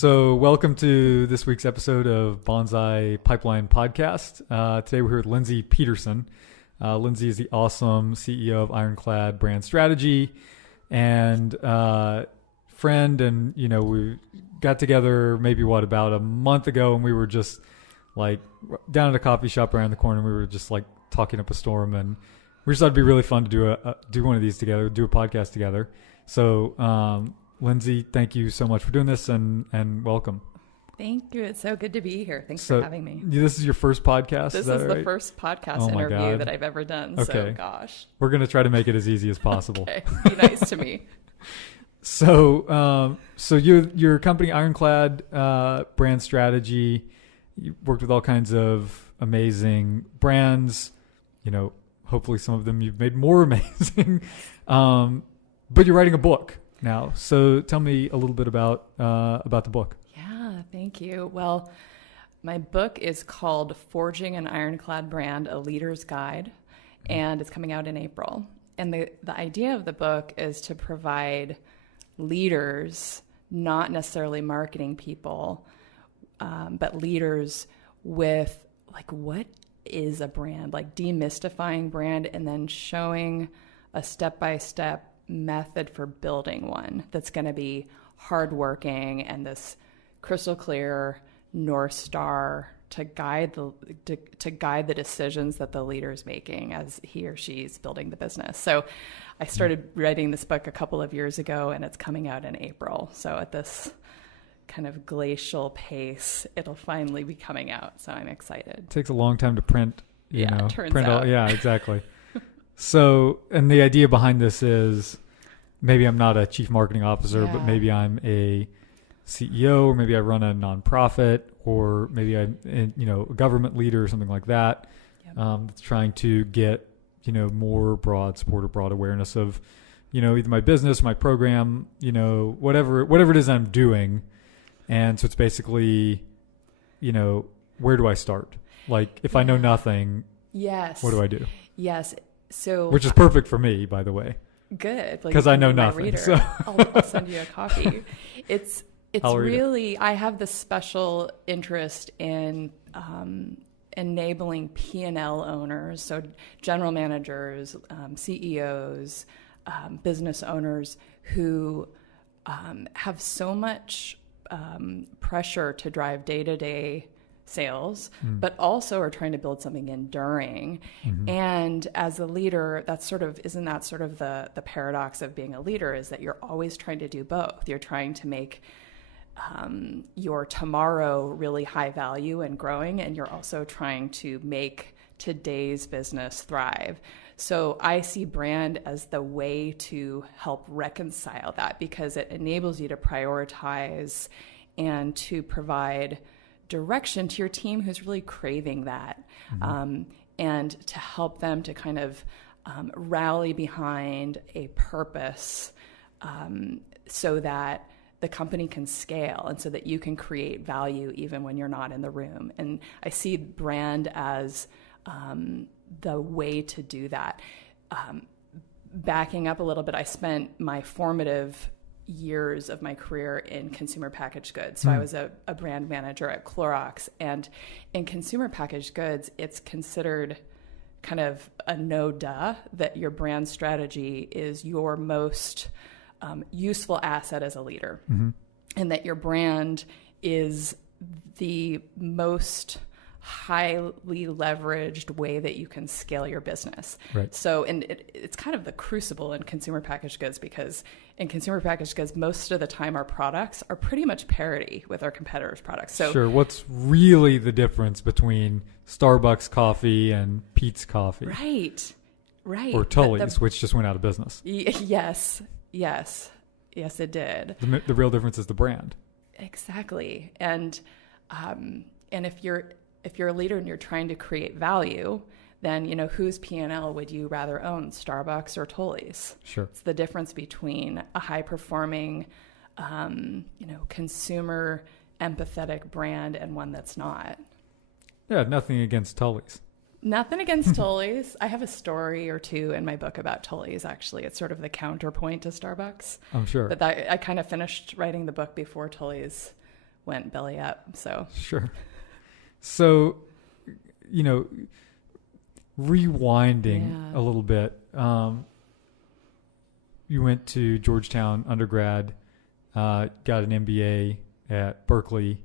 So welcome to this week's episode of Bonsai Pipeline Podcast. Today we're here with Lindsay Pedersen. Lindsay is the awesome CEO of Ironclad Brands Strategy and friend. And, you know, we got together maybe about a month ago, and we were just like down at a coffee shop around the corner. And we were just like talking up a storm, and we just thought it'd be really fun to do one of these together, do a podcast together. So, Lindsay, thank you so much for doing this and welcome. Thank you. It's so good to be here. Thanks for having me. This is your first podcast? This is the first podcast interview that I've ever done. Okay. So, gosh. We're going to try to make it as easy as possible. Okay. Be nice to me. So your company, Ironclad Brand Strategy, you worked with all kinds of amazing brands. You know, hopefully some of them you've made more amazing. But you're writing a book now. So tell me a little bit about the book. Yeah, thank you. Well, my book is called Forging an Ironclad Brand, A Leader's Guide, and it's coming out in April. And the idea of the book is to provide leaders, not necessarily marketing people, but leaders with like, what is a brand? Like demystifying brand and then showing a step-by-step method for building one that's going to be hardworking and this crystal clear North Star to guide the decisions that the leader is making as he or she's building the business. So I started writing this book a couple of years ago, and it's coming out in April. So at this kind of glacial pace, it'll finally be coming out. So I'm excited. It takes a long time to print. Turns out. Yeah, exactly. So, and the idea behind this is maybe I'm not a chief marketing officer, but maybe I'm a CEO, or maybe I run a nonprofit, or maybe I'm, a government leader or something like that. Yep. That's trying to get, more broad support or broad awareness of, either my business, my program, whatever it is I'm doing. And so it's basically, where do I start? Like if I know nothing, yes, what do I do? Yes. So, which is perfect for me, by the way. Good, because I know nothing. So. I'll send you a copy. It's really I have this special interest in enabling P&L owners, so general managers, CEOs, business owners who have so much pressure to drive day-to-day sales, but also are trying to build something enduring. And as a leader, isn't that sort of the paradox of being a leader, is that you're always trying to do both. You're trying to make your tomorrow really high value and growing, and you're also trying to make today's business thrive. So I see brand as the way to help reconcile that, because it enables you to prioritize and to provide direction to your team who's really craving that, and to help them to kind of rally behind a purpose, so that the company can scale and so that you can create value even when you're not in the room. And I see brand as the way to do that. Backing up a little bit, I spent my formative years of my career in consumer packaged goods. So I was a brand manager at Clorox, and in consumer packaged goods, it's considered kind of a no-duh that your brand strategy is your most useful asset as a leader, and that your brand is the most highly leveraged way that you can scale your business. Right. So, and it's kind of the crucible in consumer packaged goods, because in consumer packaged goods, most of the time our products are pretty much parity with our competitors' products. So, sure. What's really the difference between Starbucks coffee and Peet's coffee? Right. Or Tully's, which just went out of business. Yes, it did. The real difference is the brand. Exactly. And if you're a leader and you're trying to create value, then, whose P&L would you rather own, Starbucks or Tully's? Sure. It's the difference between a high-performing, consumer empathetic brand and one that's not. Yeah, nothing against Tully's. Nothing against Tully's. I have a story or two in my book about Tully's, actually. It's sort of the counterpoint to Starbucks. I'm sure. But I kind of finished writing the book before Tully's went belly up. So sure. So, rewinding a little bit, you went to Georgetown undergrad, got an MBA at Berkeley,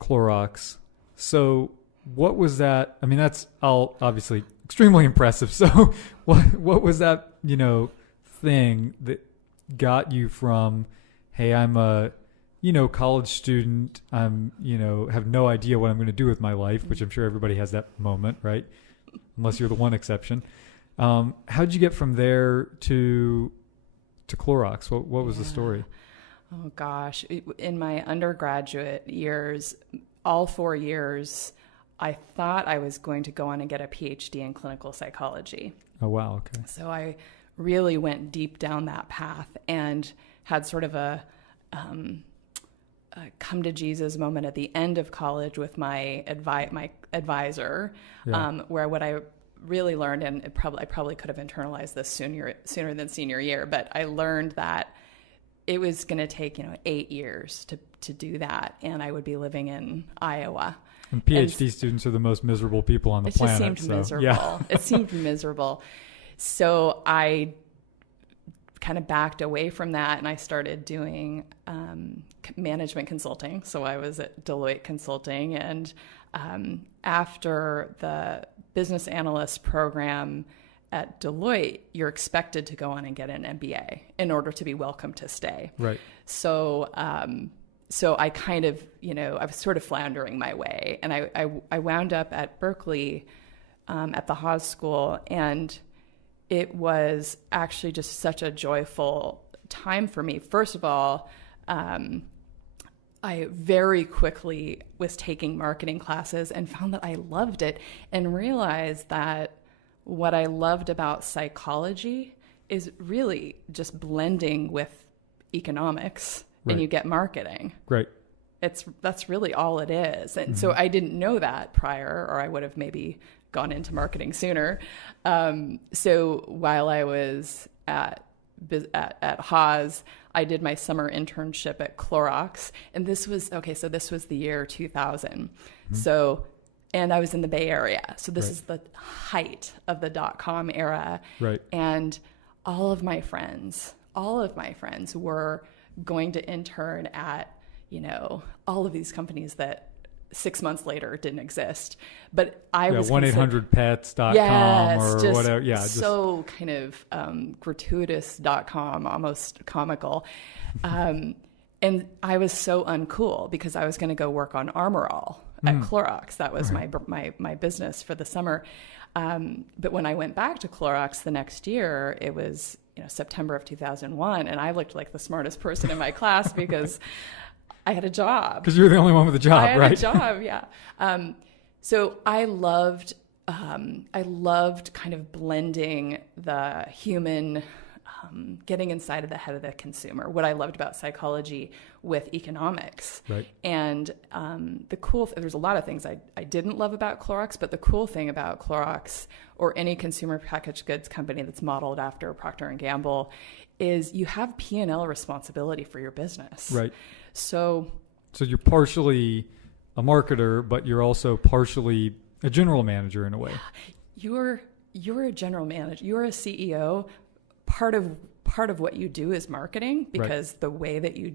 Clorox. So what was that? I mean, that's all obviously extremely impressive. So what was that, thing that got you from, hey, I'm a, college student, I'm, have no idea what I'm going to do with my life, which I'm sure everybody has that moment, right? Unless you're the one exception. How'd you get from there to Clorox? What was the story? Oh gosh. In my undergraduate years, all 4 years, I thought I was going to go on and get a PhD in clinical psychology. Oh, wow. Okay. So I really went deep down that path and had sort of a come to Jesus moment at the end of college with my advisor, where what I really learned, and I probably could have internalized this sooner than senior year, but I learned that it was going to take 8 years to do that, and I would be living in Iowa. And PhD students are the most miserable people on the planet. It just seemed miserable. Yeah. It seemed miserable. So I kind of backed away from that, and I started doing management consulting. So I was at Deloitte Consulting, and after the business analyst program at Deloitte, you're expected to go on and get an MBA in order to be welcome to stay. Right. So I kind of, I was sort of floundering my way, and I wound up at Berkeley at the Haas School, and it was actually just such a joyful time for me. First of all, I very quickly was taking marketing classes and found that I loved it, and realized that what I loved about psychology is really just blending with economics. Right. And you get marketing. Right. That's really all it is. And so I didn't know that prior, or I would have maybe gone into marketing sooner. So while I was at Haas, I did my summer internship at Clorox, and this was the year 2000. So, and I was in the Bay Area. So this is the height of the .com era. Right. And all of my friends were going to intern at, all of these companies that 6 months later didn't exist. But I was 1-800-PETS.com or whatever. Yeah. So kind of gratuitous.com, almost comical. And I was so uncool because I was going to go work on Armor All at Clorox. That was my business for the summer. But when I went back to Clorox the next year, it was September of 2001, and I looked like the smartest person in my class because I had a job. Because you were the only one with a job, right? I had a job, yeah. So I loved kind of blending the human, getting inside of the head of the consumer, what I loved about psychology with economics. Right. And there's a lot of things I didn't love about Clorox, but the cool thing about Clorox or any consumer packaged goods company that's modeled after Procter & Gamble is you have P&L responsibility for your business. Right. So you're partially a marketer, but you're also partially a general manager in a way. You're a general manager. You're a CEO. Part of what you do is marketing, because the way that you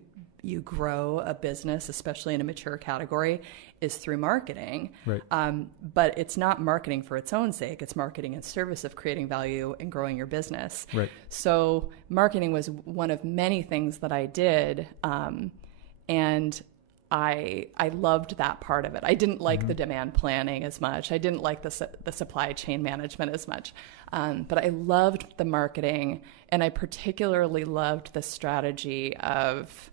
grow a business, especially in a mature category, is through marketing. Right. But it's not marketing for its own sake. It's marketing in service of creating value and growing your business. Right. So marketing was one of many things that I did. And I loved that part of it. I didn't like the demand planning as much. I didn't like the supply chain management as much. But I loved the marketing, and I particularly loved the strategy of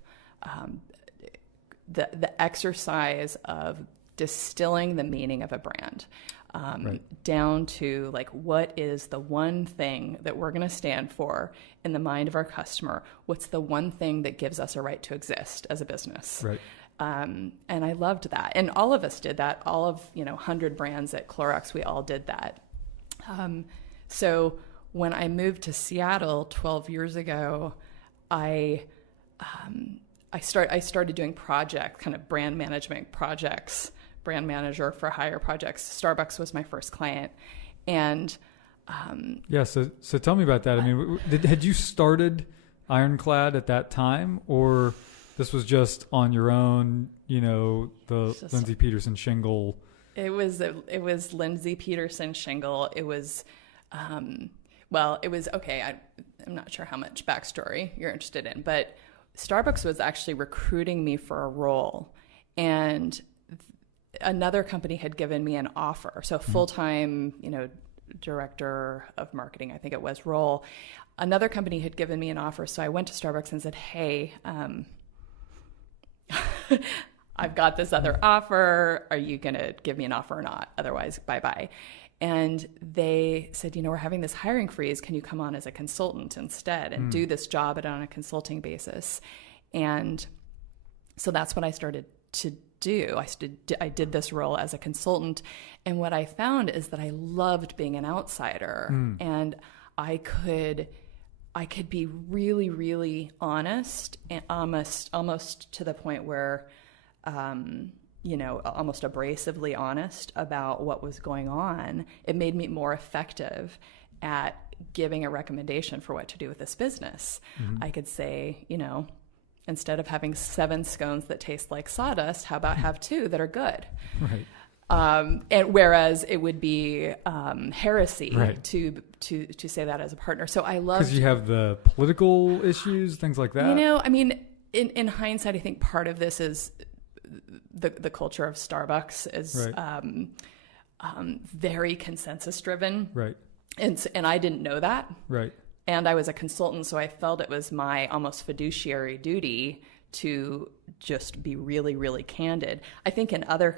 the exercise of distilling the meaning of a brand down to like, what is the one thing that we're going to stand for in the mind of our customer? What's the one thing that gives us a right to exist as a business? Right. And I loved that. And all of us did that. All of, 100 brands at Clorox, we all did that. So when I moved to Seattle 12 years ago, I I started doing kind of brand management projects, brand manager for hire projects. Starbucks was my first client. And so tell me about that. I mean, had you started Ironclad at that time, or this was just on your own, the Lindsay Pedersen shingle? It was Lindsay Pedersen shingle. It was, okay. I'm not sure how much backstory you're interested in, but Starbucks was actually recruiting me for a role, and another company had given me an offer. So full-time, director of marketing, I think it was, role. Another company had given me an offer. So I went to Starbucks and said, hey, I've got this other offer. Are you going to give me an offer or not? Otherwise, bye-bye. And they said, we're having this hiring freeze. Can you come on as a consultant instead and do this job on a consulting basis? And so that's what I started to do. I did this role as a consultant. And what I found is that I loved being an outsider, and I could be really, really honest, and almost to the point where, almost abrasively honest about what was going on. It made me more effective at giving a recommendation for what to do with this business. I could say, instead of having 7 scones that taste like sawdust, how about have 2 that are good? Right. And whereas it would be heresy right. to say that as a partner. So I love, because you have the political issues, things like that. In hindsight, I think part of this is the culture of Starbucks is right. Very consensus driven. Right. And I didn't know that. Right. And I was a consultant, so I felt it was my almost fiduciary duty to just be really, really candid. I think in other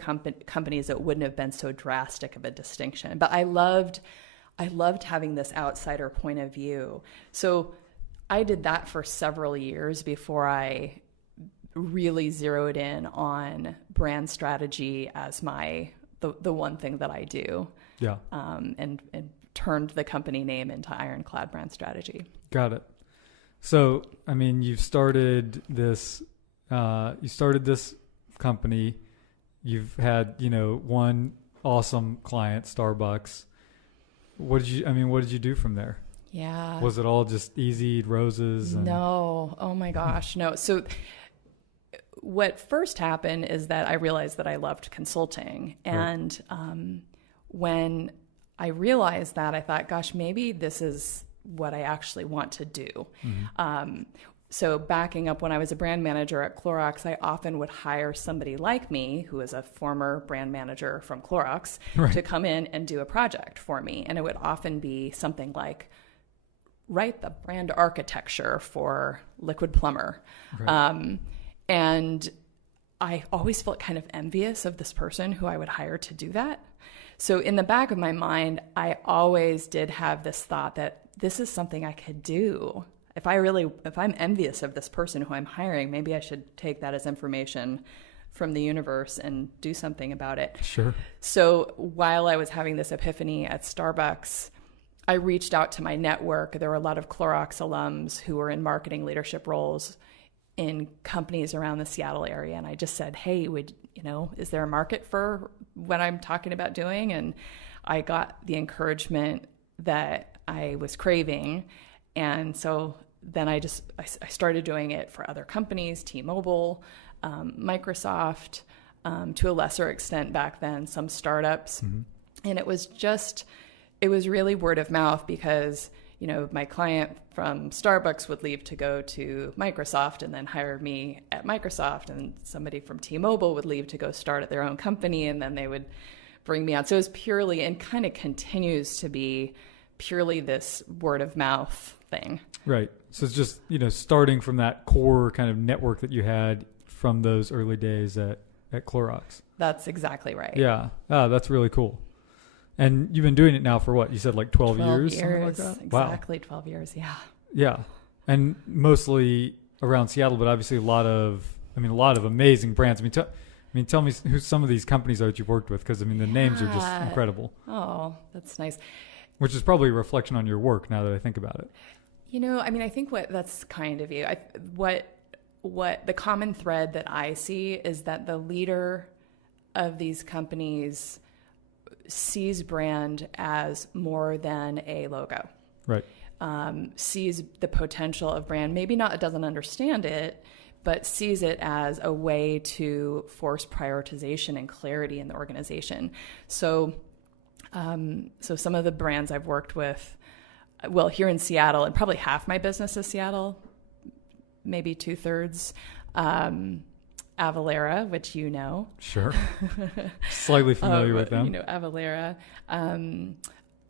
companies it wouldn't have been so drastic of a distinction, but I loved having this outsider point of view. So I did that for several years before I really zeroed in on brand strategy as the one thing that I do. Yeah. And turned the company name into Ironclad Brand Strategy. Got it. So, I mean, you started this company. You've had, one awesome client, Starbucks. What did you do from there? Yeah. Was it all just easy roses? No. Oh my gosh. No. So what first happened is that I realized that I loved consulting. And when I realized that, I thought, gosh, maybe this is what I actually want to do. So backing up, when I was a brand manager at Clorox, I often would hire somebody like me, who is a former brand manager from Clorox, right. to come in and do a project for me. And it would often be something like, write the brand architecture for Liquid Plumber. Right. And I always felt kind of envious of this person who I would hire to do that. So in the back of my mind, I always did have this thought that this is something I could do. If I'm envious of this person who I'm hiring, maybe I should take that as information from the universe and do something about it. Sure. So while I was having this epiphany at Starbucks, I reached out to my network. There were a lot of Clorox alums who were in marketing leadership roles in companies around the Seattle area. And I just said, hey, is there a market for what I'm talking about doing? And I got the encouragement that I was craving. And so then I started doing it for other companies, T-Mobile, Microsoft, to a lesser extent back then, some startups. Mm-hmm. And it was really word of mouth because, my client from Starbucks would leave to go to Microsoft and then hire me at Microsoft, and somebody from T-Mobile would leave to go start at their own company, and then they would bring me on. So it was purely, and kind of continues to be purely, this word of mouth thing. Right. So it's just, starting from that core kind of network that you had from those early days at Clorox. That's exactly right. Yeah. That's really cool. And you've been doing it now for what? You said like 12 years? Something like that? Exactly. Wow. 12 years. Yeah. Yeah. And mostly around Seattle, but obviously a lot of amazing brands. Tell me who some of these companies are that you've worked with, because the names are just incredible. Oh, that's nice. Which is probably a reflection on your work now that I think about it. I think that's kind of you. What what the common thread that I see is that the leader of these companies sees brand as more than a logo. Right. Sees the potential of brand, maybe not, doesn't understand it, but sees it as a way to force prioritization and clarity in the organization. So some of the brands I've worked with, well, here in Seattle, and probably half my business is Seattle, maybe 2/3, Avalara, which you know. Sure. Slightly familiar with them. You know, Avalara.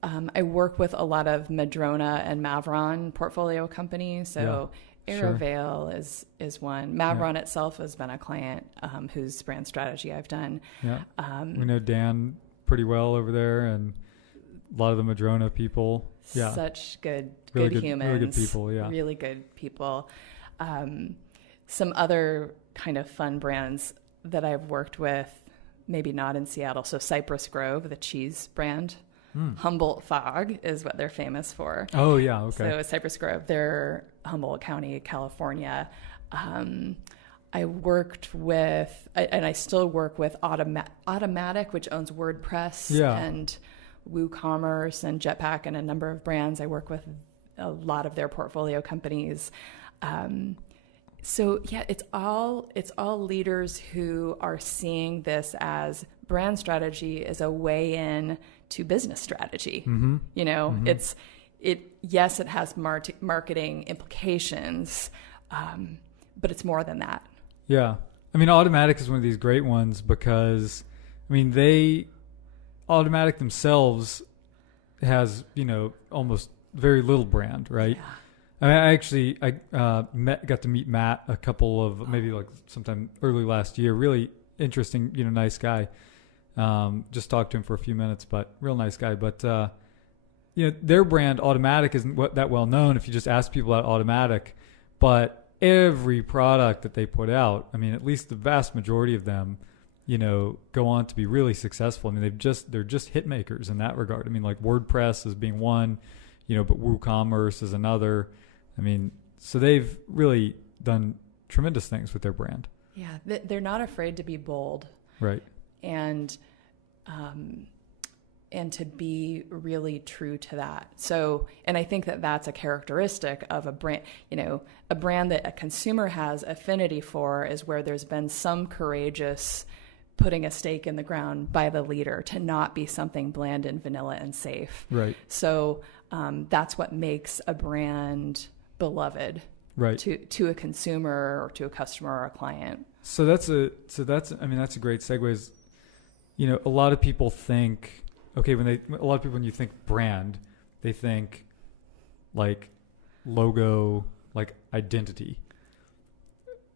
I work with a lot of Madrona and Mavron portfolio companies. So Aerovale is one. Mavron itself has been a client whose brand strategy I've done. Yeah. We know Dan pretty well over there, and a lot of the Madrona people. Yeah. Such good humans. Really good people, yeah. Really good people. Some other kind of fun brands that I've worked with, maybe not in Seattle. So Cypress Grove, the cheese brand. Humboldt Fog is what they're famous for. Oh, yeah, okay. So Cypress Grove, they're Humboldt County, California. I worked with, and I still work with Automatic, which owns WordPress and WooCommerce and Jetpack and a number of brands. I work with a lot of their portfolio companies. So yeah, it's all leaders who are seeing this as brand strategy is a way in to business strategy. Mm-hmm. You know, yes, it has marketing implications, but it's more than that. Yeah. I mean, Automatic is one of these great ones because, I mean, Automatic themselves has, almost very little brand, right? Yeah. I mean, got to meet Matt a couple of, maybe like sometime early last year. Really interesting, nice guy. Just talked to him for a few minutes, but real nice guy. But, their brand Automatic isn't that well known if you just ask people about Automatic, but every product that they put out, I mean, at least the vast majority of them, go on to be really successful. I mean, they're just hit makers in that regard. I mean, like WordPress as being one, but WooCommerce is another. I mean, so they've really done tremendous things with their brand. Yeah, they're not afraid to be bold. Right. And to be really true to that. So, and I think that that's a characteristic of a brand, a brand that a consumer has affinity for is where there's been some courageous putting a stake in the ground by the leader to not be something bland and vanilla and safe. Right. So that's what makes a brand beloved, right, to a consumer or to a customer or a client. So that's a great segue. A lot of people think, okay, when you think brand, they think like logo, like identity.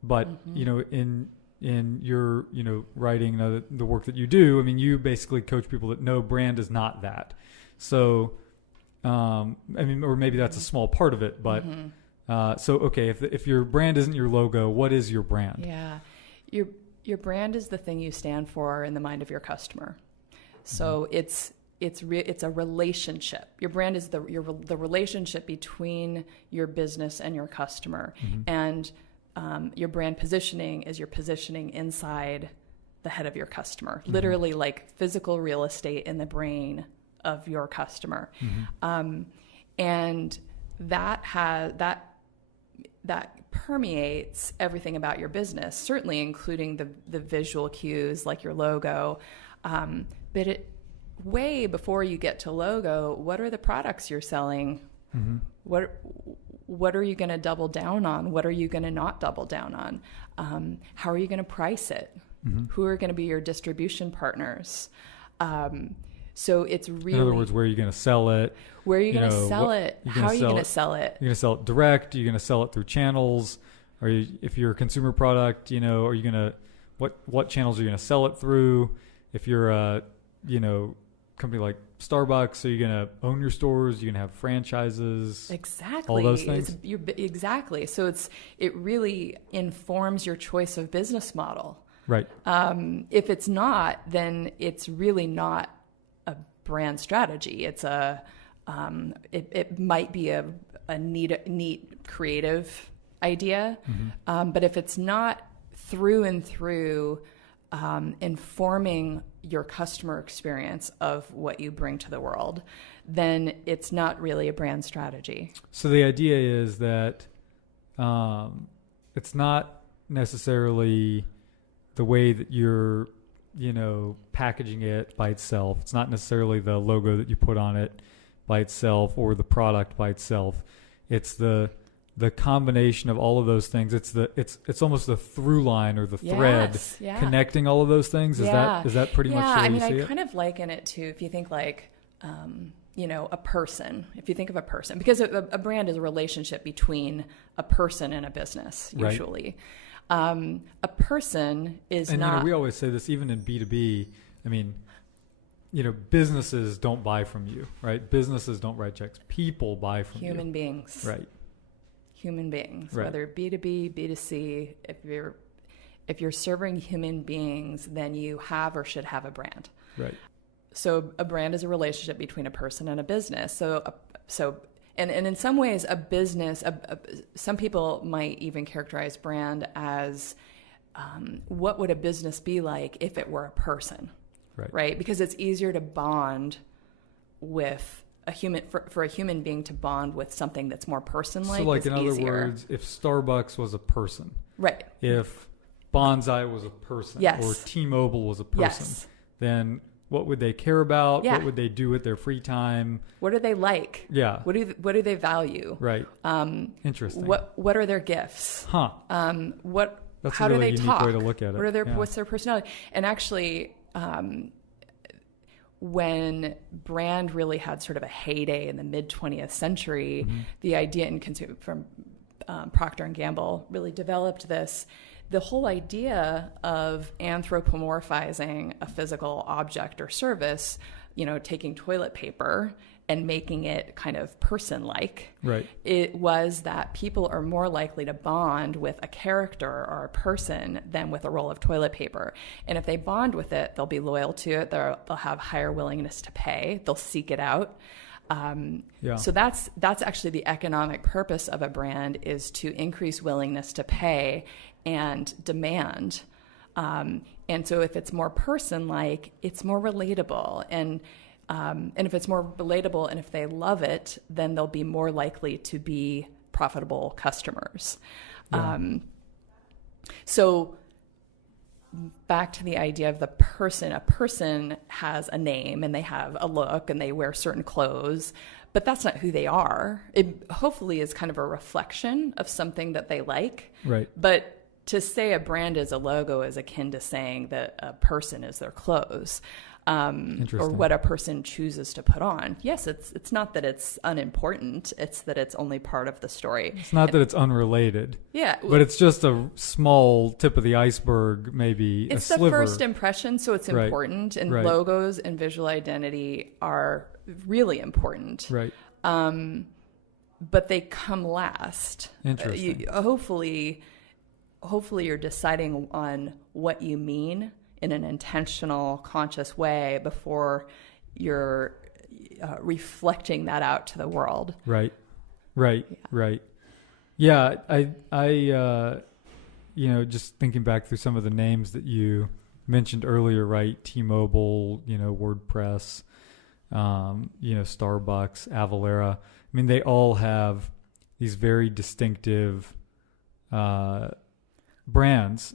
But in your writing, the work that you do, I mean, you basically coach people that no, brand is not that. So, or maybe that's a small part of it, but so okay, if your brand isn't your logo, what is your brand? Yeah, your brand is the thing you stand for in the mind of your customer. So it's a relationship. Your brand is the relationship between your business and your customer, and your brand positioning is your positioning inside the head of your customer, literally like physical real estate in the brain of your customer. And that permeates everything about your business, certainly including the visual cues like your logo. But way before you get to logo, what are the products you're selling? What are you going to double down on? What are you going to not double down on? How are you going to price it? Who are going to be your distribution partners? So it's really... In other words, where are you going to sell it? Where are you going to sell it? How are you going to sell it? You're going to sell it direct? Are you going to sell it through channels? If you're a consumer product, are you going to... What channels are you going to sell it through? If you're a, company like Starbucks, are you going to own your stores? You're going to have franchises? Exactly. All those things? Exactly. So it really informs your choice of business model. Right. If it's not, then it's really not a brand strategy. It's it might be a neat creative idea. But if it's not through and through informing your customer experience of what you bring to the world, then it's not really a brand strategy. So the idea is that it's not necessarily the way that you're, packaging it by itself. It's not necessarily the logo that you put on it by itself or the product by itself. It's the combination of all of those things. It's almost the through line or the thread connecting all of those things. Is that pretty much the way you see it? I kind of liken it to, if you think like, a person. If you think of a person, because a brand is a relationship between a person and a business, usually. Right. A person is not... we always say this, even in B2B, businesses don't buy from you, right? Businesses don't write checks. People buy from you. Human beings. Right. Human beings, right. Whether B2B, B2C, if you're serving human beings, then you have or should have a brand. Right. So a brand is a relationship between a person and a business. And in some ways, a business, some people might even characterize brand as what would a business be like if it were a person, right? Because it's easier to bond with a human, for a human being to bond with something that's more person-like. So like in other words, if Starbucks was a person, right? If Bonsai was a person, yes. Or T-Mobile was a person, yes. Then what would they care about? Yeah. What would they do with their free time? What do they like? Yeah. What do they value? Right. Interesting. What are their gifts? Huh. That's how a really do they unique talk? Way to look at it. What's their personality? And actually, when brand really had sort of a heyday in the mid 20th century, the idea from Procter and Gamble really developed this. The whole idea of anthropomorphizing a physical object or service, taking toilet paper and making it kind of person-like, right? It was that people are more likely to bond with a character or a person than with a roll of toilet paper. And if they bond with it, they'll be loyal to it. They'll have higher willingness to pay. They'll seek it out. So that's actually the economic purpose of a brand, is to increase willingness to pay and demand. And so if it's more person-like, it's more relatable. And if it's more relatable and if they love it, then they'll be more likely to be profitable customers. Yeah. So back to the idea of the person. A person has a name and they have a look and they wear certain clothes, but that's not who they are. It hopefully is kind of a reflection of something that they like. Right. But to say a brand is a logo is akin to saying that a person is their clothes, or what a person chooses to put on. Yes, it's not that it's unimportant. It's that it's only part of the story. It's not that it's unrelated. Yeah. But it's just a small tip of the iceberg, maybe it's a sliver. The first impression, so it's important. And logos and visual identity are really important. Right. But they come last. Interesting. Hopefully you're deciding on what you mean in an intentional, conscious way before you're reflecting that out to the world. Right. Yeah, I just thinking back through some of the names that you mentioned earlier, right? T-Mobile, WordPress, Starbucks, Avalara. They all have these very distinctive brands,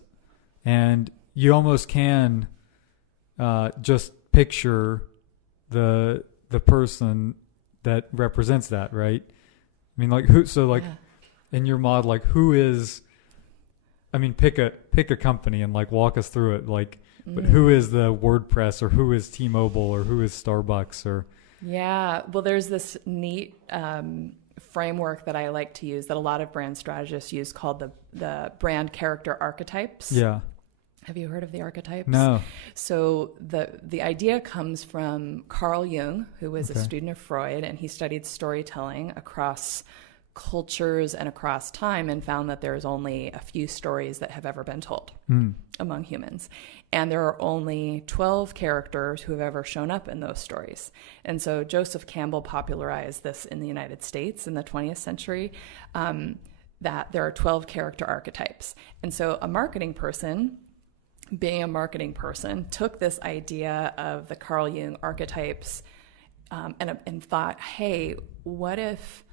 and you almost can just picture the person that represents that, right? Who? So in your mod, who is? Pick a company and walk us through it. But who is the WordPress, or who is T-Mobile, or who is Starbucks, or? Yeah, well, there's this neat framework that I like to use that a lot of brand strategists use called the brand character archetypes. Yeah. Have you heard of the archetypes? No. So the idea comes from Carl Jung, who was a student of Freud, and he studied storytelling across cultures and across time, and found that there's only a few stories that have ever been told among humans. And there are only 12 characters who have ever shown up in those stories. And so Joseph Campbell popularized this in the United States in the 20th century. that there are 12 character archetypes. And so a marketing person, being a marketing person, took this idea of the Carl Jung archetypes and thought, hey, what if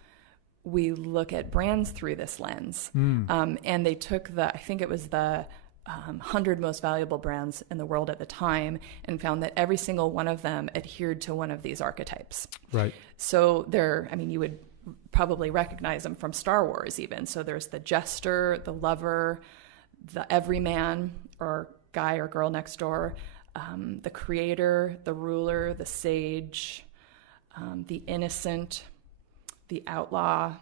we look at brands through this lens? And they took I think it was the 100 most valuable brands in the world at the time, and found that every single one of them adhered to one of these archetypes. Right. So you would probably recognize them from Star Wars even. So there's the jester, the lover, the everyman or guy or girl next door, the creator, the ruler, the sage, the innocent, the outlaw,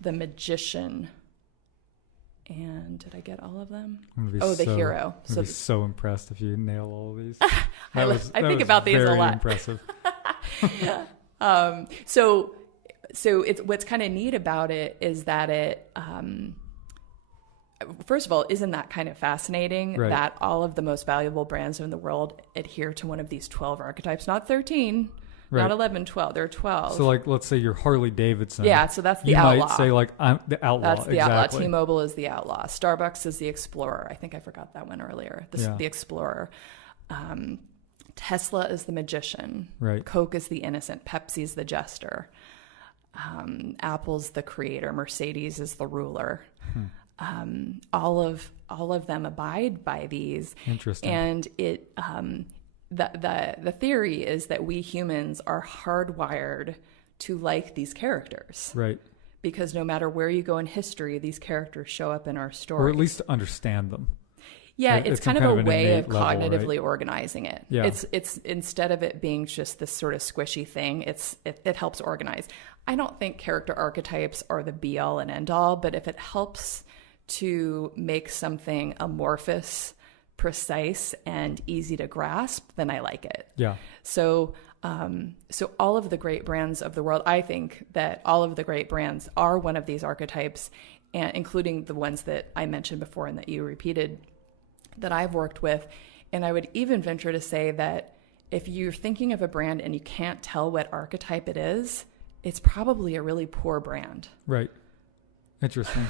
the magician, and did I get all of them? The hero. I'd be so impressed if you nail all of these. I think about these a lot. Impressive. So it's what's kind of neat about it is that it, first of all, isn't that kind of fascinating that all of the most valuable brands in the world adhere to one of these 12 archetypes, not 13, not 11, 12. There are 12. So like, let's say you're Harley Davidson. Yeah. So that's the you outlaw. You might say like, I'm the outlaw. That's the exactly. outlaw. T-Mobile is the outlaw. Starbucks is the explorer. I think I forgot that one earlier. The explorer. Tesla is the magician. Right. Coke is the innocent. Pepsi's the jester. Apple's the creator. Mercedes is the ruler. All of them abide by these. Interesting. And it the theory is that we humans are hardwired to like these characters. Right. Because no matter where you go in history, these characters show up in our story. Or at least to understand them. Yeah, it's kind of a way of cognitively level, organizing it. Yeah. It's instead of it being just this sort of squishy thing, it helps organize. I don't think character archetypes are the be all and end all, but if it helps to make something amorphous, precise, and easy to grasp, then I like it. Yeah. So all of the great brands of the world, I think that all of the great brands are one of these archetypes, and including the ones that I mentioned before and that you repeated that I've worked with. And I would even venture to say that if you're thinking of a brand and you can't tell what archetype it is, it's probably a really poor brand. Right. Interesting.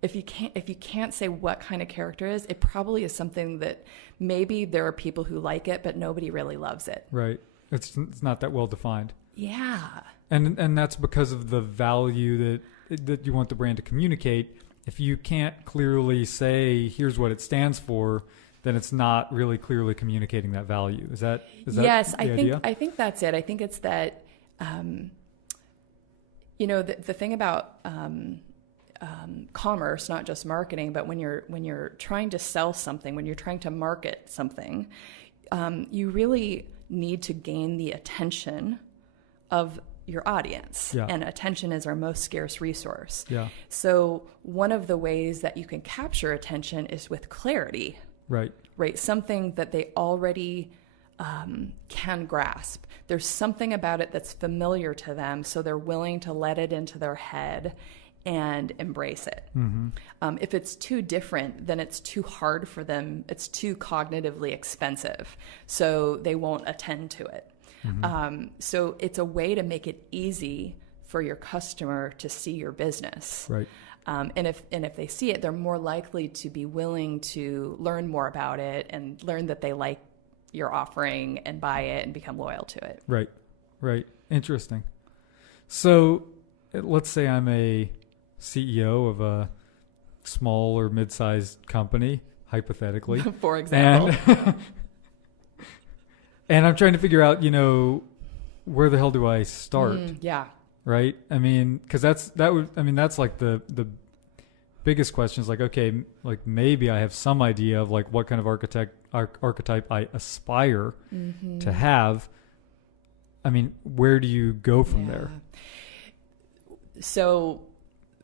If you can't say what kind of character it is, it probably is something that maybe there are people who like it, but nobody really loves it. Right. It's not that well defined. Yeah. And that's because of the value that you want the brand to communicate. If you can't clearly say, here's what it stands for, then it's not really clearly communicating that value. Is that yes, the idea? I think that's it. I think it's that, the thing about commerce, not just marketing, but when you're trying to sell something, when you're trying to market something, you really need to gain the attention of your audience. Yeah. And attention is our most scarce resource. Yeah. So one of the ways that you can capture attention is with clarity. Right. Right. Something that they already can grasp. There's something about it that's familiar to them, so they're willing to let it into their head and embrace it. Mm-hmm. If it's too different, then it's too hard for them. It's too cognitively expensive, so they won't attend to it. Mm-hmm. So it's a way to make it easy for your customer to see your business. Right. And if they see it, they're more likely to be willing to learn more about it and learn that they like your offering and buy it and become loyal to it. Right. Right. Interesting. So let's say I'm a CEO of a small or mid-sized company, hypothetically. For example. And I'm trying to figure out, where the hell do I start? Yeah. Right. I mean, because that's like the biggest question is like, okay, like maybe I have some idea of like what kind of archetype I aspire to have. I mean, where do you go from there? So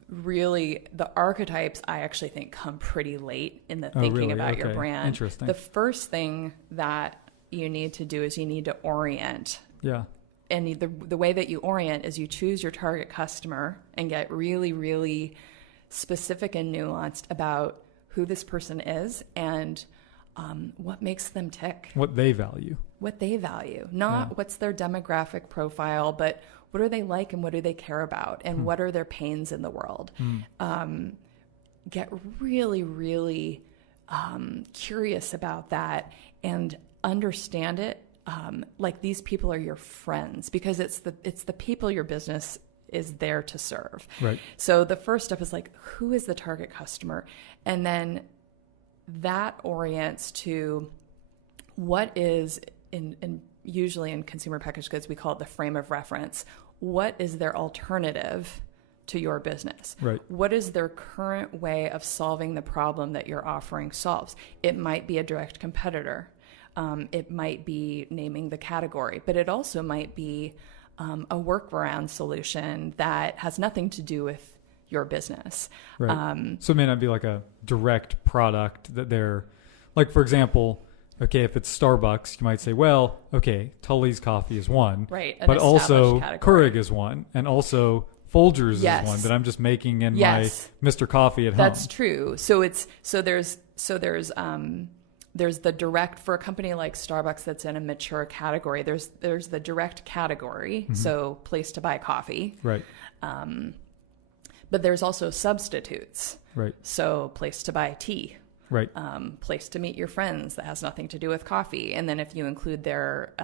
really the archetypes I actually think come pretty late in the thinking about your brand. Interesting. The first thing that you need to do is you need to orient. Yeah. And the way that you orient is you choose your target customer and get really, really specific and nuanced about who this person is and what makes them tick, what they value, not what's their demographic profile, but what are they like and what do they care about, and what are their pains in the world. Get really, really curious about that and understand it. Like these people are your friends, because it's the people your business is there to serve. Right. So the first step is like, who is the target customer? And then that orients to what is usually in consumer packaged goods, we call it the frame of reference. What is their alternative to your business? Right. What is their current way of solving the problem that your offering solves? It might be a direct competitor. It might be naming the category, but it also might be a workaround solution that has nothing to do with your business. Right. So it may not be like a direct product that they're like, for example, okay, if it's Starbucks, you might say, well, okay, Tully's coffee is one, right? But also Keurig is one, and also Folgers is one that I'm just making in my Mr. Coffee at home. That's true. So there's the direct, for a company like Starbucks that's in a mature category, there's the direct category, so place to buy coffee. Right. But there's also substitutes. Right. So place to buy tea. Right. Place to meet your friends that has nothing to do with coffee. And then if you include their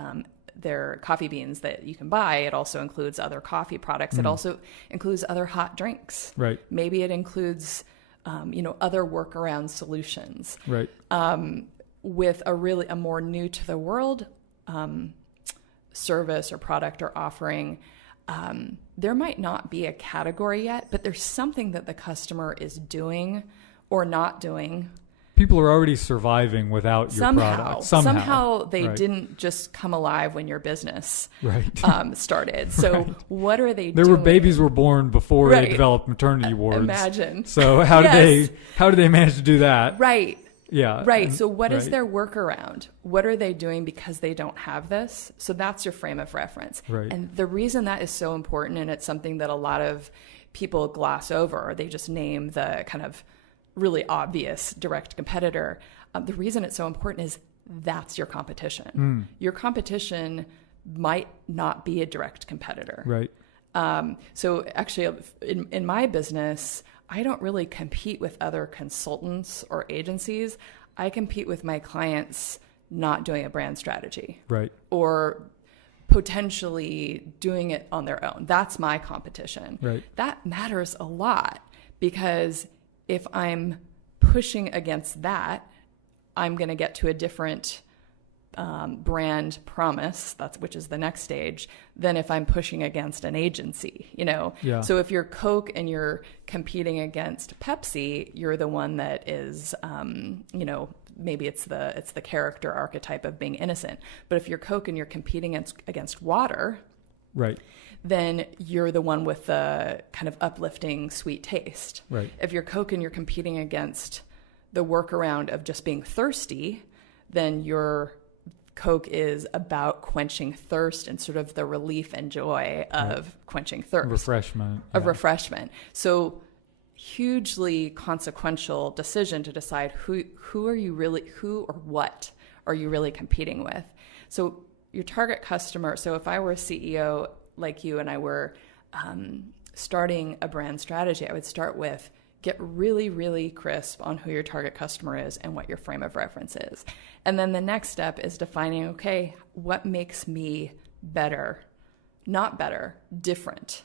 coffee beans that you can buy, it also includes other coffee products. It also includes other hot drinks. Right. Maybe it includes, other workaround solutions. Right. With a more new to the world service or product or offering, there might not be a category yet, but there's something that the customer is doing or not doing. People are already surviving without your product. Somehow they didn't just come alive when your business started. So what are they doing? There were babies were born before they developed maternity wards. Imagine. So how did they manage to do that? Right. Yeah. Right. So what is their workaround? What are they doing because they don't have this? So that's your frame of reference. Right. And the reason that is so important, and it's something that a lot of people gloss over, or they just name the kind of really obvious direct competitor. The reason it's so important is that's your competition. Your competition might not be a direct competitor. Right. So actually in my business, I don't really compete with other consultants or agencies. I compete with my clients not doing a brand strategy. Right. Or potentially doing it on their own. That's my competition. Right. That matters a lot, because if I'm pushing against that, I'm going to get to a different brand promise, which is the next stage, than if I'm pushing against an agency, Yeah. So if you're Coke and you're competing against Pepsi, you're the one that is, maybe it's the character archetype of being innocent. But if you're Coke and you're competing against water, right, then you're the one with the kind of uplifting sweet taste. Right. If you're Coke and you're competing against the workaround of just being thirsty, then your Coke is about quenching thirst and sort of the relief and joy of quenching thirst. Refreshment. So hugely consequential decision to decide who or what are you really competing with. So your target customer, so if I were a CEO like you and I were starting a brand strategy, I would start with get really, really crisp on who your target customer is and what your frame of reference is. And then the next step is defining, okay, what makes me better, not better, different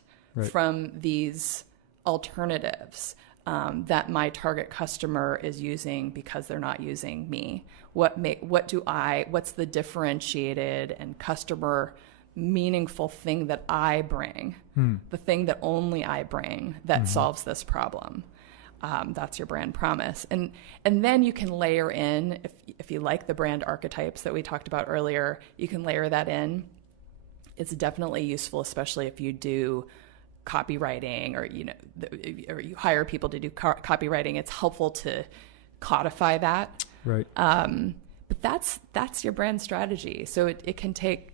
from these alternatives that my target customer is using because they're not using me? What's the differentiated and customer meaningful thing that I bring, the thing that only I bring that solves this problem? That's your brand promise. And then you can layer in, if you like the brand archetypes that we talked about earlier, you can layer that in. It's definitely useful, especially if you do copywriting or you hire people to do copywriting. It's helpful to codify that. Right. But that's your brand strategy. So it can take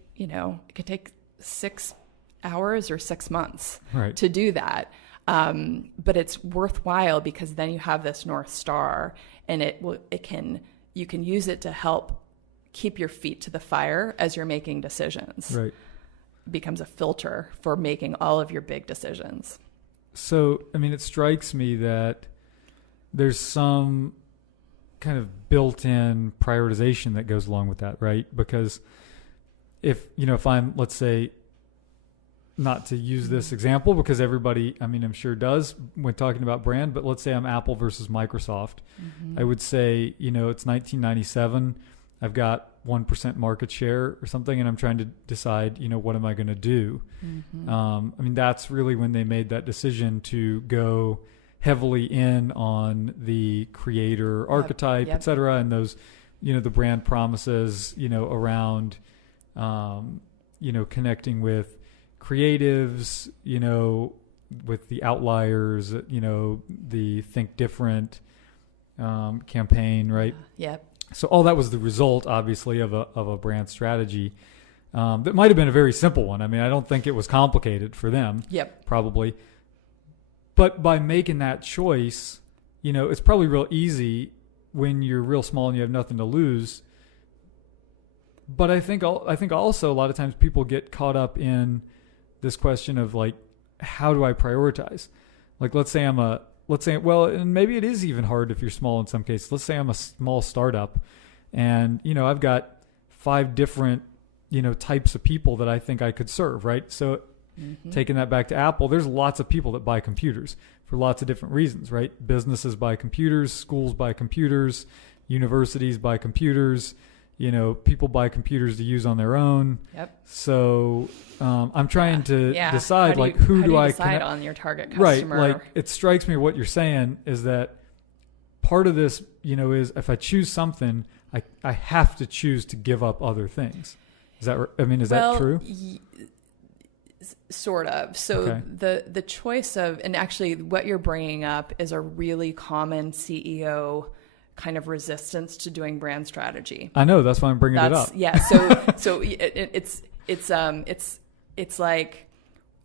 6 hours or 6 months to do that. But it's worthwhile because then you have this North Star, and it can you can use it to help keep your feet to the fire as you're making decisions. Right. It becomes a filter for making all of your big decisions. So, I mean, it strikes me that there's some kind of built-in prioritization that goes along with that, right? Because if I'm, let's say, not to use this example because everybody, I mean, I'm sure does when talking about brand, but let's say I'm Apple versus Microsoft. I would say, it's 1997. I've got 1% market share or something, and I'm trying to decide, what am I going to do? I mean, that's really when they made that decision to go heavily in on the creator archetype, et cetera, and those, the brand promises, around, connecting with creatives, with the outliers, the Think Different campaign, right? Yep. So all that was the result, obviously, of a brand strategy that might have been a very simple one. I mean, I don't think it was complicated for them. Yep. Probably. But by making that choice, it's probably real easy when you're real small and you have nothing to lose. But I think also a lot of times people get caught up in this question of like, how do I prioritize? Like, let's say and maybe it is even hard if you're small in some cases. Let's say I'm a small startup and, I've got 5 different, types of people that I think I could serve, right? So taking that back to Apple, there's lots of people that buy computers for lots of different reasons, right? Businesses buy computers, schools buy computers, universities buy computers, people buy computers to use on their own. Yep. So I'm trying to decide who do I decide on your target customer? Right. Like it strikes me what you're saying is that part of this, is if I choose something, I have to choose to give up other things. Is that true? Sort of. So the choice of, and actually what you're bringing up is a really common CEO kind of resistance to doing brand strategy. I know, that's why I'm bringing it up. Yeah. So it's like,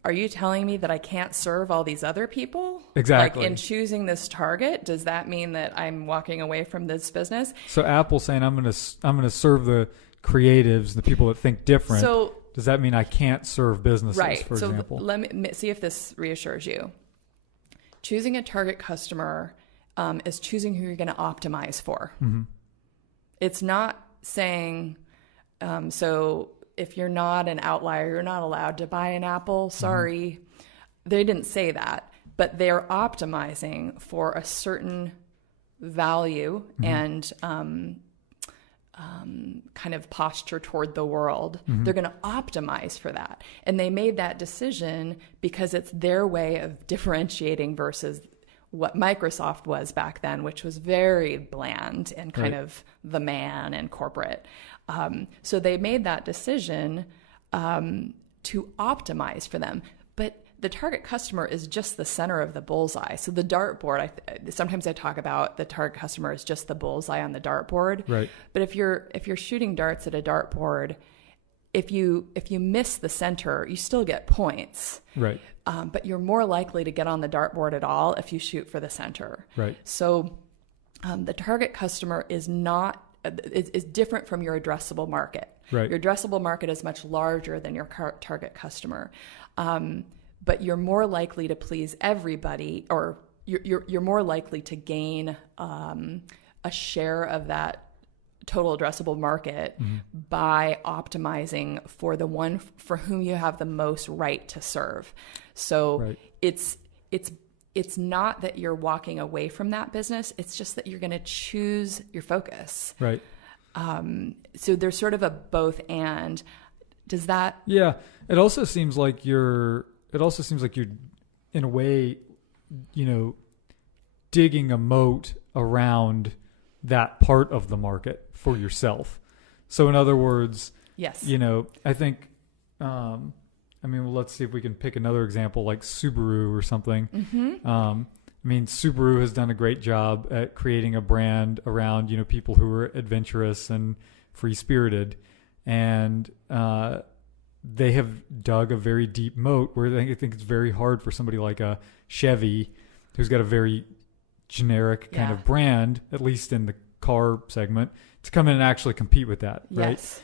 are you telling me that I can't serve all these other people? Exactly. Like in choosing this target, does that mean that I'm walking away from this business? So Apple's saying I'm going to serve the creatives, the people that think different. So does that mean I can't serve businesses, for example? Let me see if this reassures you. Choosing a target customer is choosing who you're going to optimize for. It's not saying, so if you're not an outlier, you're not allowed to buy an Apple. Sorry. They didn't say that, but they're optimizing for a certain value and kind of posture toward the world. They're going to optimize for that. And they made that decision because it's their way of differentiating versus what Microsoft was back then, which was very bland and kind of the man and corporate. So they made that decision to optimize for them. But the target customer is just the center of the bullseye. So the dartboard, sometimes I talk about the target customer is just the bullseye on the dartboard. Right. But if you're shooting darts at a dartboard, if you miss the center, you still get points. Right. But you're more likely to get on the dartboard at all if you shoot for the center. Right. So the target customer is different from your addressable market. Right. Your addressable market is much larger than your target customer. But you're more likely to please everybody, or you're more likely to gain a share of that total addressable market by optimizing for the one for whom you have the most right to serve. So it's not that you're walking away from that business. It's just that you're going to choose your focus. Right. So there's sort of a both and. Does that? Yeah. It also seems like you're in a way, digging a moat around that part of the market for yourself. So in other words, yes, I think, let's see if we can pick another example like Subaru or something. Subaru has done a great job at creating a brand around, people who are adventurous and free-spirited. And they have dug a very deep moat where I think it's very hard for somebody like a Chevy who's got a very generic kind of brand, at least in the car segment to come in and actually compete with that, right? Yes.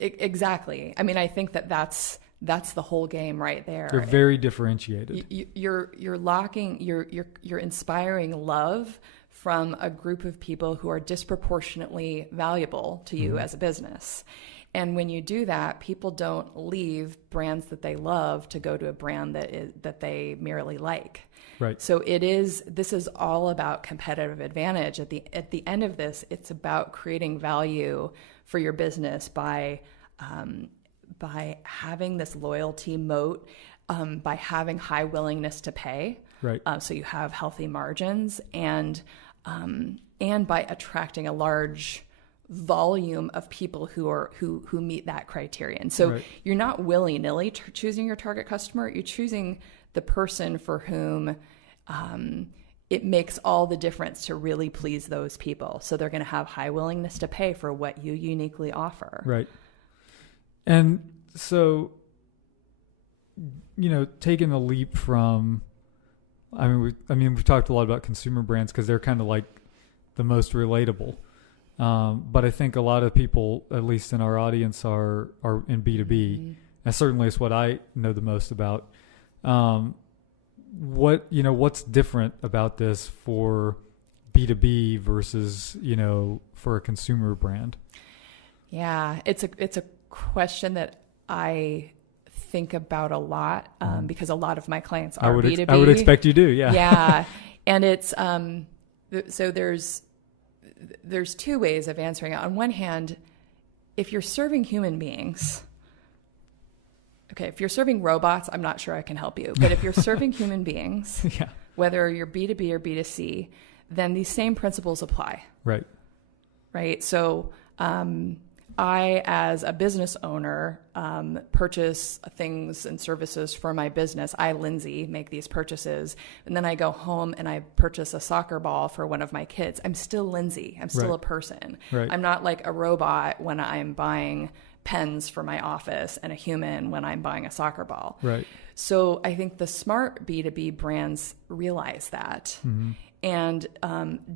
Exactly. I mean, I think that's the whole game right there. They're very differentiated. You're inspiring love from a group of people who are disproportionately valuable to you as a business. And when you do that, people don't leave brands that they love to go to a brand that they merely like. Right. So this is all about competitive advantage. At the end of this, it's about creating value for your business by having this loyalty moat, by having high willingness to pay. Right. So you have healthy margins, and by attracting a large volume of people who meet that criterion. So you're not willy-nilly choosing your target customer. You're choosing the person for whom it makes all the difference to really please those people. So they're going to have high willingness to pay for what you uniquely offer. Right. And so, taking the leap from, we've talked a lot about consumer brands because they're kind of like the most relatable. But I think a lot of people, at least in our audience, are in B2B. And certainly it's what I know the most about. What's different about this for B2B versus, for a consumer brand? Yeah, it's a question that I think about a lot because a lot of my clients are B2B. I would expect you do, yeah. Yeah, and it's so there's two ways of answering it. On one hand, if you're serving human beings, okay, if you're serving robots, I'm not sure I can help you. But if you're serving human beings, whether you're B2B or B2C, then these same principles apply. Right. Right. So I, as a business owner, purchase things and services for my business. I, Lindsay, make these purchases. And then I go home and I purchase a soccer ball for one of my kids. I'm still Lindsay. I'm still a person. Right. I'm not like a robot when I'm buying pens for my office and a human when I'm buying a soccer ball. Right. So I think the smart B2B brands realize that. And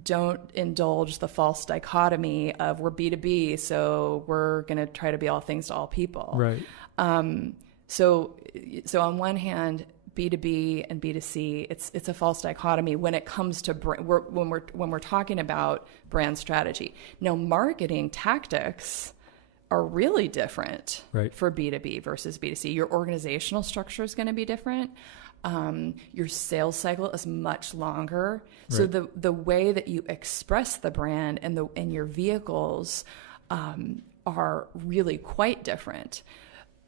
don't indulge the false dichotomy of we're B2B, so we're going to try to be all things to all people. Right. So on one hand, B2B and B2C, it's a false dichotomy when it comes to when we're talking about brand strategy. Now, marketing tactics are really different for B2B versus B2C. Your organizational structure is going to be different. Your sales cycle is much longer. So the way that you express the brand and your vehicles are really quite different.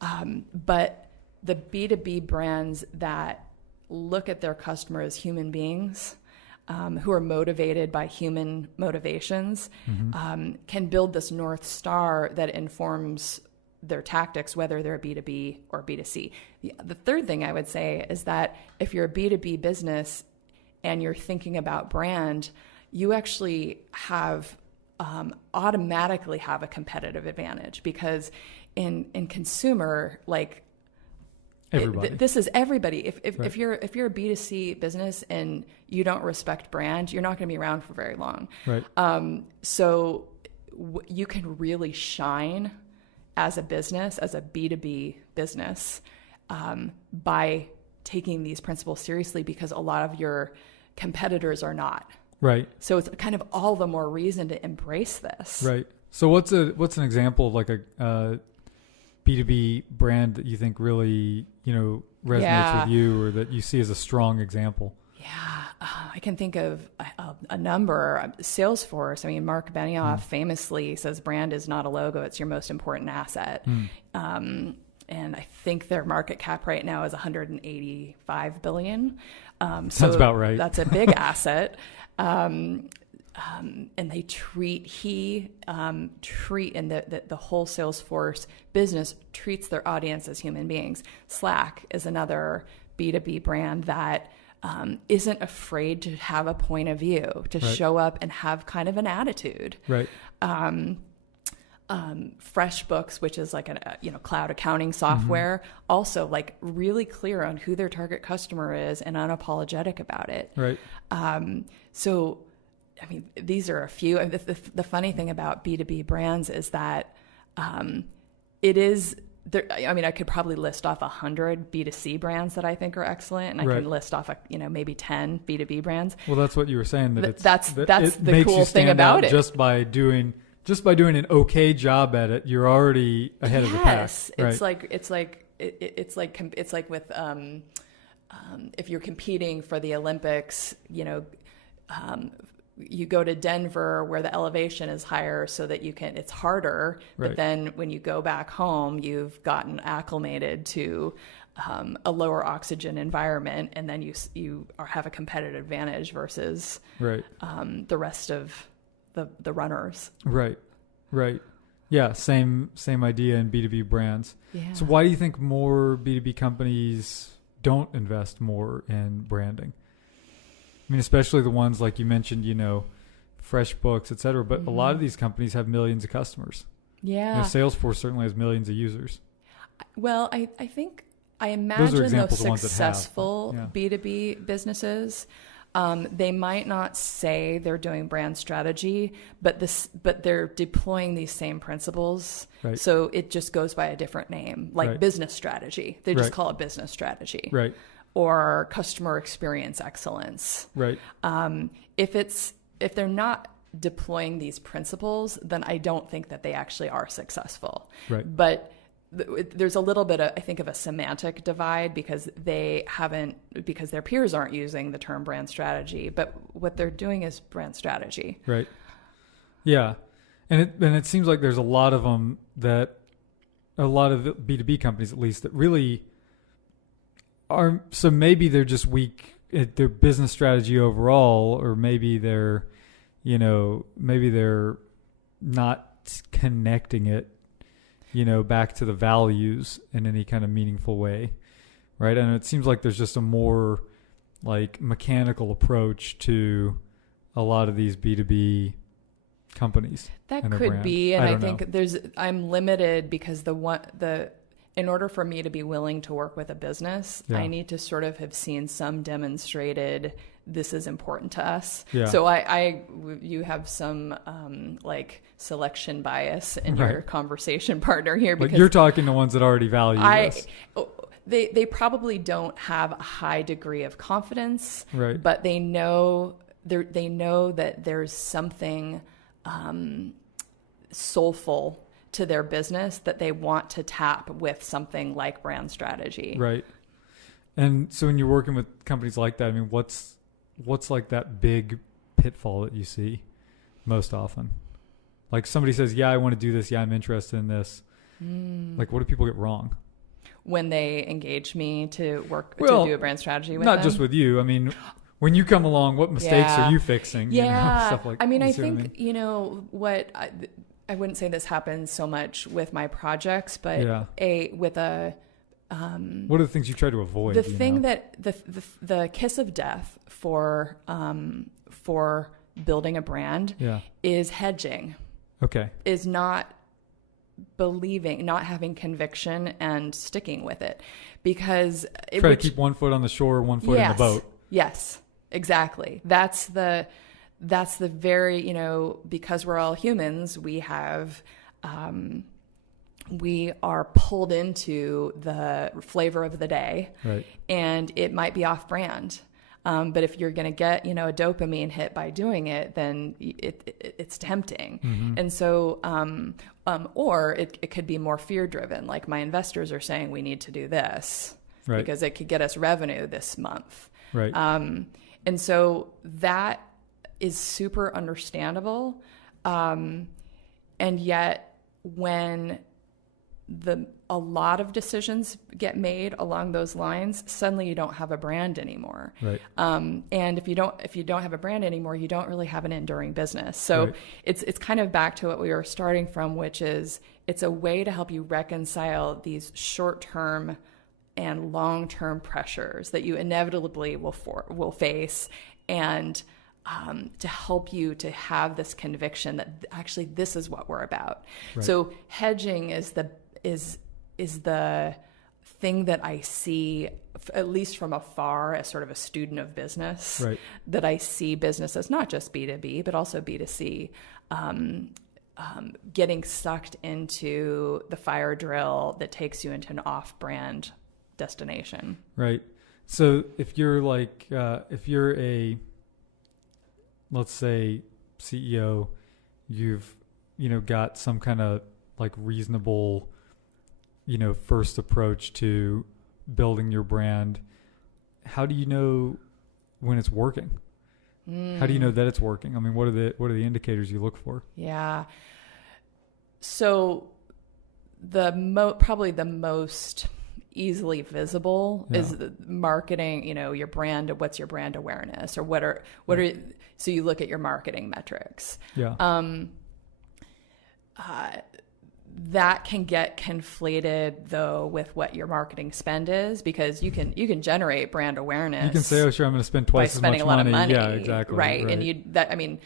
But the B2B brands that look at their customer as human beings, who are motivated by human motivations, can build this North Star that informs their tactics, whether they're B2B or B2C. The third thing I would say is that if you're a B2B business and you're thinking about brand, you actually have automatically have a competitive advantage because in consumer, like this is everybody. If you're a B2C business and you don't respect brand, you're not going to be around for very long. Right. So you can really shine as a business, as a B2B business, by taking these principles seriously because a lot of your competitors are not. Right. So it's kind of all the more reason to embrace this. Right. So what's an example of like a B2B brand that you think really, resonates with you or that you see as a strong example? Yeah, I can think of a number. Salesforce. I mean, Mark Benioff famously says brand is not a logo; it's your most important asset. And I think their market cap right now is $185 billion. Sounds about right. That's a big asset. And they treat and the whole Salesforce business treats their audience as human beings. Slack is another B2B brand that isn't afraid to have a point of view, to show up and have kind of an attitude. Right. FreshBooks, which is like a cloud accounting software, also like really clear on who their target customer is and unapologetic about it. Right. So mean, these are a few. The funny thing about B2B brands is that it is there. I mean, I could probably list off 100 B2C brands that I think are excellent, and I can list off maybe 10 B2B brands. Well, that's what you were saying. That's the cool thing about it. Just by doing an okay job at it, you're already ahead of the pack. Yes, it's like with if you're competing for the Olympics, you go to Denver where the elevation is higher so that it's harder. Right. But then when you go back home, you've gotten acclimated to a lower oxygen environment, and then you have a competitive advantage versus the rest of the runners. Right. Yeah, same idea in B2B brands. Yeah. So why do you think more B2B companies don't invest more in branding? I mean, especially the ones like you mentioned, FreshBooks, et cetera. But a lot of these companies have millions of customers. Yeah. Salesforce certainly has millions of users. Well, I imagine those successful have, B2B businesses, they might not say they're doing brand strategy, but they're deploying these same principles. Right. So it just goes by a different name, like business strategy. They just call it business strategy. Right. Or customer experience excellence. Right. If they're not deploying these principles, then I don't think that they actually are successful. Right. But there's a little bit of, I think, of a semantic divide because their peers aren't using the term brand strategy, but what they're doing is brand strategy. Right. Yeah. And it seems like there's a lot of them a lot of B2B companies, at least, that really are, so maybe they're just weak at their business strategy overall, or maybe they're not connecting it, back to the values in any kind of meaningful way. Right. And it seems like there's just a more like mechanical approach to a lot of these B2B companies. That could be. And I think I'm limited because in order for me to be willing to work with a business, I need to sort of have seen some demonstrated this is important to us. Yeah. So you have some selection bias in your conversation partner here, because you're talking to ones that already value this. They probably don't have a high degree of confidence, right? But they know that there's something soulful to their business that they want to tap with something like brand strategy. Right. And so when you're working with companies like that, I mean, what's like that big pitfall that you see most often? Like somebody says, yeah, I want to do this. Yeah, I'm interested in this. Like, what do people get wrong when they engage me to do a brand strategy with them? Not just with you. I mean, when you come along, what mistakes are you fixing? Yeah. Stuff like, I mean, I think, I wouldn't say this happens so much with my projects, but what are the things you try to avoid? The thing that the kiss of death for building a brand is hedging. Okay. Is not having conviction and sticking with it, because try to keep one foot on the shore, one foot in the boat. Yes, exactly. That's the very, because we're all humans, we are pulled into the flavor of the day, right? And it might be off brand. But if you're going to get, a dopamine hit by doing it, then it's tempting. Mm-hmm. And so, or it could be more fear driven. Like my investors are saying, we need to do this because it could get us revenue this month. Right. And so that is super understandable. And yet when a lot of decisions get made along those lines, suddenly you don't have a brand anymore. Right. And if you don't have a brand anymore, you don't really have an enduring business. So it's kind of back to what we were starting from, which is it's a way to help you reconcile these short-term and long-term pressures that you inevitably will face, and to help you to have this conviction that actually this is what we're about. Right. So hedging is the thing that I see, at least from afar, as sort of a student of business, right. that I see business as not just B2B, but also B2C, getting sucked into the fire drill that takes you into an off-brand destination. Right. So if you're like, if you're a, let's say, CEO, you've, got some kind of like reasonable, first approach to building your brand. How do you know when it's working? How do you know that it's working? I mean, what are the indicators you look for? Yeah. So probably the most easily visible is the marketing, your brand. What's your brand awareness, or so you look at your marketing metrics. Yeah. That can get conflated though with what your marketing spend is, because you can generate brand awareness. You can say, "Oh, sure, I'm going to spend twice as much money." By spending a lot of money. Yeah, exactly. Right. And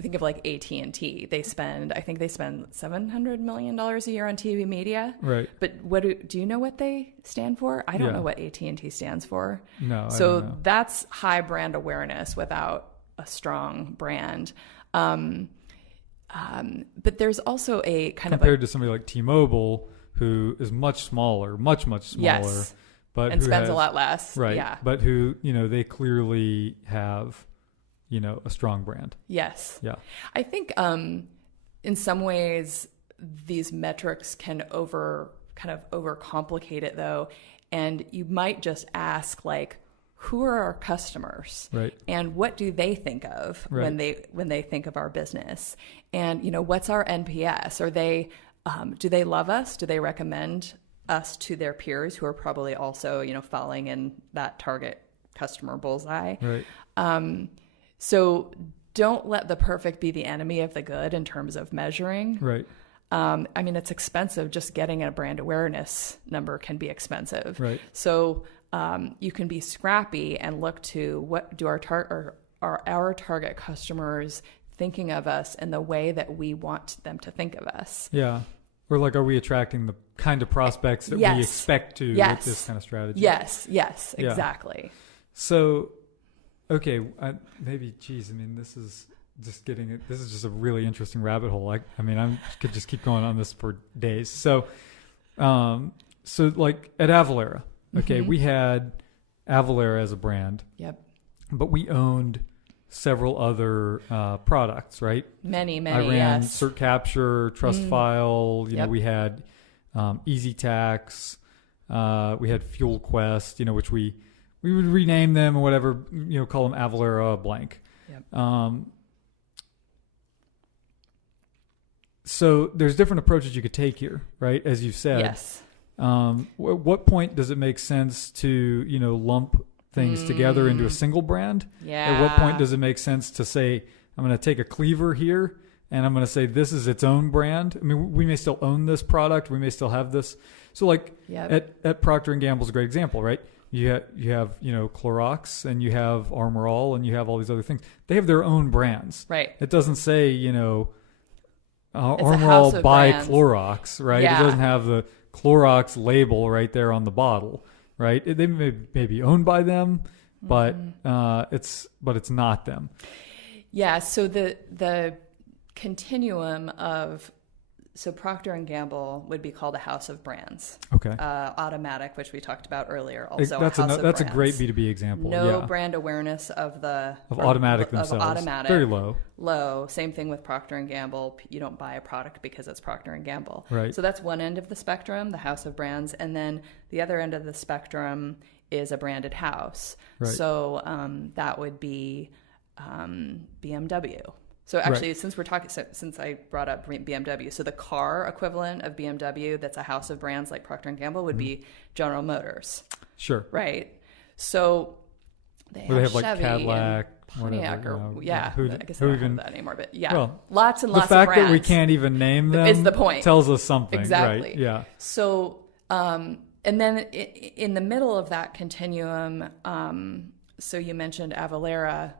think of like AT&T. They spend $700 million a year on TV media. Right. But do you know what they stand for? I don't know what AT&T stands for. No. So I don't know. That's high brand awareness without a strong brand. But there's also a kind compared to somebody like T-Mobile, who is much smaller, much smaller, yes, but and who spends has, a lot less, right? Yeah, but who they clearly have, a strong brand. Yes, yeah. I think in some ways these metrics can overcomplicate it though, and you might just ask like, who are our customers, right? And what do they think of when they think of our business? And what's our NPS? Are they do they love us? Do they recommend us to their peers who are probably also falling in that target customer bullseye? Right. So don't let the perfect be the enemy of the good in terms of measuring. Right. It's expensive. Just getting a brand awareness number can be expensive. Right. So you can be scrappy and look to what do our target customers thinking of us in the way that we want them to think of us. Yeah. Or like, are we attracting the kind of prospects that we expect to with this kind of strategy? Yes, yeah. Exactly. So, okay, this is just a really interesting rabbit hole. I could just keep going on this for days. So like at Avalara, okay, we had Avalara as a brand. Yep. But we owned several other products, right? Many, I ran yes. Cert Capture, Trust File. We had Easy Tax. We had Fuel Quest. Which we would rename them or whatever. Call them Avalara blank. Yep. So there's different approaches you could take here, right? As you said. Yes. What point does it make sense to lump things together into a single brand? Yeah. At what point does it make sense to say, I'm going to take a cleaver here and I'm going to say this is its own brand? I mean, we may still own this product. We may still have this. So like at Procter & Gamble is a great example, right? You have Clorox and you have Armor All and you have all these other things. They have their own brands. Right. It doesn't say, Armor All by Clorox, right? Yeah. It doesn't have the Clorox label right there on the bottle. Right, they may be owned by them, but it's not them. Yeah. So the continuum of Procter & Gamble would be called a house of brands. Okay. Automatic, which we talked about earlier, also that's a great B2B example. No brand awareness of Automatic themselves. Automatic. Very low. Low. Same thing with Procter & Gamble. You don't buy a product because it's Procter & Gamble. Right. So that's one end of the spectrum, the house of brands, and then the other end of the spectrum is a branded house. Right. So that would be BMW. So actually, since I brought up BMW, so the car equivalent of BMW that's a house of brands like Procter & Gamble would be General Motors. Sure. Right. So they have like Chevy Cadillac, and Pontiac, whatever, I guess they don't have that anymore. But lots and lots of brands. The fact that we can't even name them is the point. Tells us something. Exactly. Right? Yeah. So, and then in the middle of that continuum, so you mentioned Avalara.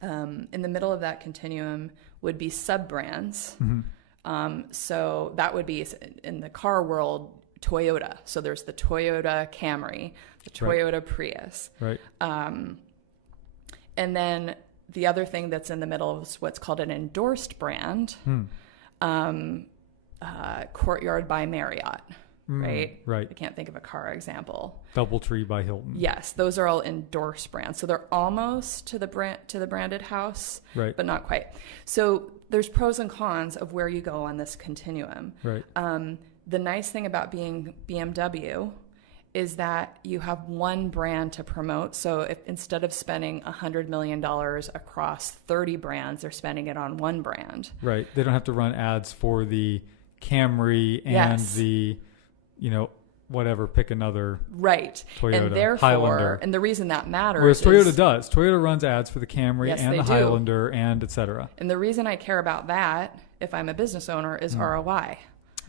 In the middle of that continuum would be sub-brands. So that would be, in the car world, Toyota. So there's the Toyota Camry, the Toyota Prius. Right. And then the other thing that's in the middle is what's called an endorsed brand, Courtyard by Marriott. Right. Right. I can't think of a car example. DoubleTree by Hilton. Yes, those are all endorsed brands. So they're almost to the branded house, right, but not quite. So there's pros and cons of where you go on this continuum. Right. The nice thing about being BMW is that you have one brand to promote. So if instead of spending $100 million across 30 brands, they're spending it on one brand. Right. They don't have to run ads for the Camry and the, whatever, pick another Toyota, and therefore, Highlander. And the reason that matters whereas Toyota does. Toyota runs ads for the Camry and the do. Highlander and et cetera. And the reason I care about that, if I'm a business owner, is ROI.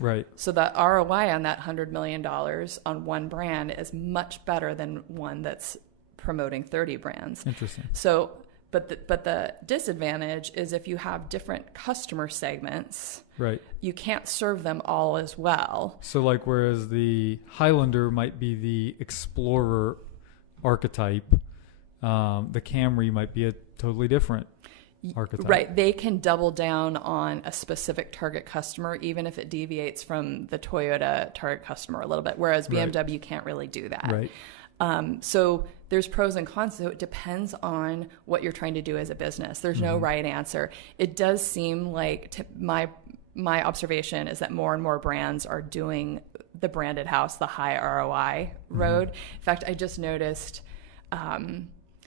Right. So the ROI on that $100 million on one brand is much better than one that's promoting 30 brands. Interesting. So, but the disadvantage is if you have different customer segments, right, you can't serve them all as well. So like, whereas the Highlander might be the Explorer archetype, the Camry might be a totally different archetype. Right. They can double down on a specific target customer, even if it deviates from the Toyota target customer a little bit, whereas BMW can't really do that. Right. So there's pros and cons. So it depends on what you're trying to do as a business. There's no right answer. It does seem like my observation is that more and more brands are doing the branded house, the high ROI road. In fact, I just noticed,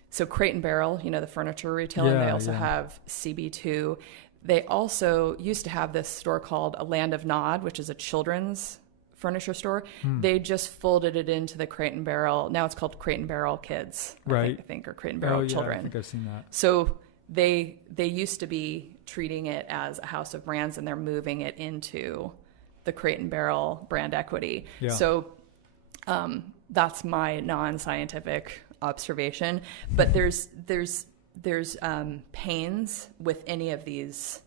so Crate and Barrel, the furniture retailer, they also have CB2. They also used to have this store called A Land of Nod, which is a children's furniture store. They just folded it into the Crate and Barrel. Now it's called Crate and Barrel Kids, I think, or Crate and Barrel Children. I think I've seen that. So they used to be treating it as a house of brands, and they're moving it into the Crate and Barrel brand equity. Yeah. So that's my non-scientific observation. But there's pains with any of these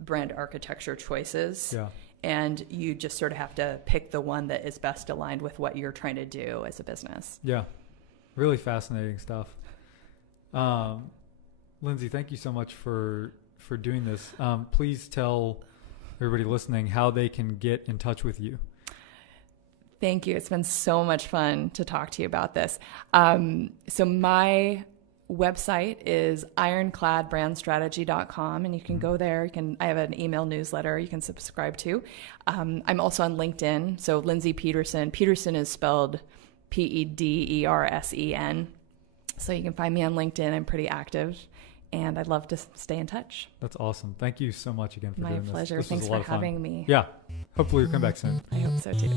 brand architecture choices. Yeah. And you just sort of have to pick the one that is best aligned with what you're trying to do as a business. Yeah. Really fascinating stuff. Lindsay, thank you so much for doing this. Please tell everybody listening how they can get in touch with you. Thank you. It's been so much fun to talk to you about this. So my website is ironcladbrandstrategy.com, and you can go there. I have an email newsletter you can subscribe to. I'm also on LinkedIn. So Lindsay Pedersen. Pedersen is spelled Pedersen. So you can find me on LinkedIn. I'm pretty active, and I'd love to stay in touch. That's awesome. Thank you so much again for doing this. My pleasure. This Thanks for having me. Yeah. Hopefully you'll come back soon. I hope so too.